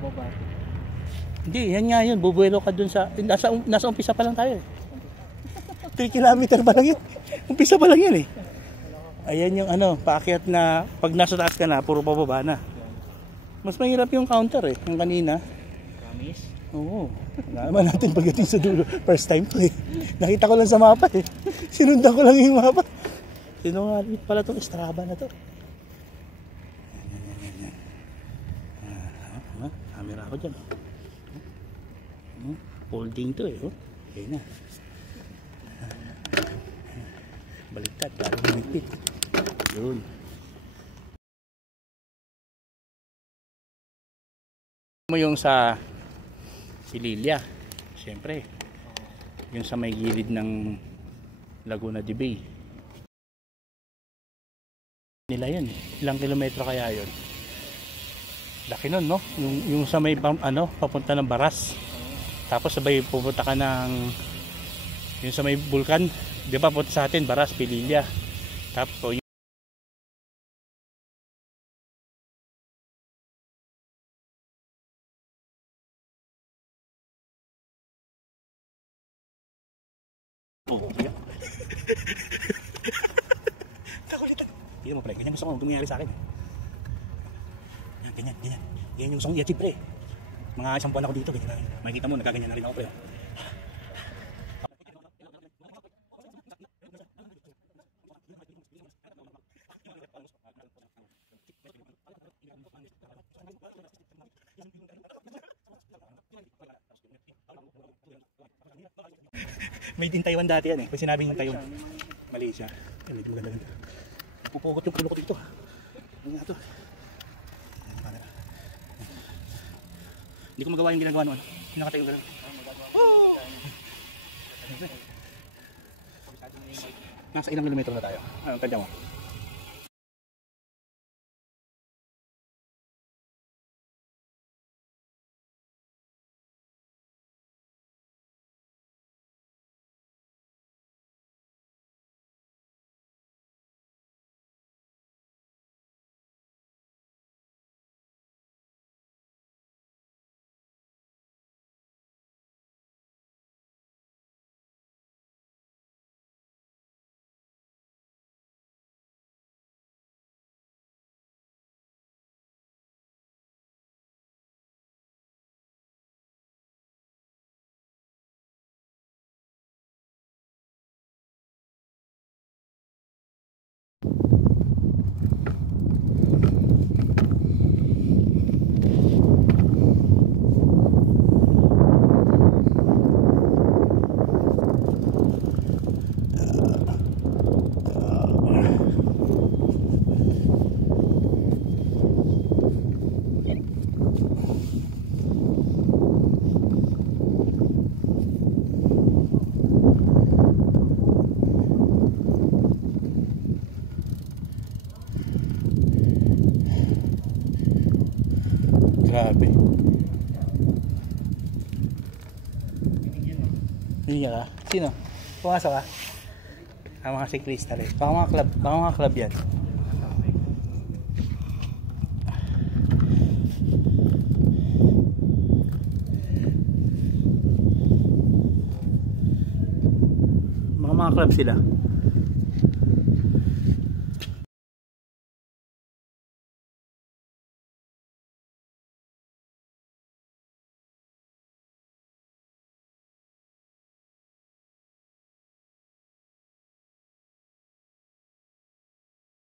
pababa. Hindi, yan nga yun. Bubuelo ka dun sa... Nasa umpisa pa lang tayo eh. 3 kilometer pa lang yun. Umpisa pa lang yun eh. Ayan yung ano, paakyat na pag nasa taas ka na, puro pababa na. Mas mahirap yung counter eh, yung kanina. Promise? Oo. Naman natin pagdating sa dulo. First time to eh. Nakita ko lang sa mapa eh. Sinundan ko lang yung mapa. Sinungalit pala itong Strava na to. Camera ako dyan. Holding to eh. Okay na. Baliktad, parang lumipit. Yun. Mo yung sa Pililya. Siyempre. Yung sa may gilid ng Laguna de Bay. Nila yan. Ilang kilometro kaya yun? Laki nun, no? Yung sa may ano, papunta ng Baras. Tapos sabay pupunta ka ng yung sa may bulkan. Di ba punta sa atin, Baras, Pililya. Tapos yung nakulitan. Hindi mo pala, ganyan gusto ko nangyari sa akin. Ganyan. Ganyan yung gusto kong i-achieve pre. Mga isang buwan ako dito, ganyan na. Makikita mo, nagkaganyan na rin ako pre. Made in Taiwan dati yan eh. Pag sinabing Taiwan, Malaysia. Ay, medyo maganda. Pupugot yung pulo ko dito. Ano nga ito? Hindi ko magawa yung ginagawa noon. Nakatayo ka lang. Nasa ilang kilometro na tayo? Anong tanda mo? Grabe. Hindi ka? Sino? Pumasok ka? Ang mga siklista rin. Baka mga club yan. Mga club sila.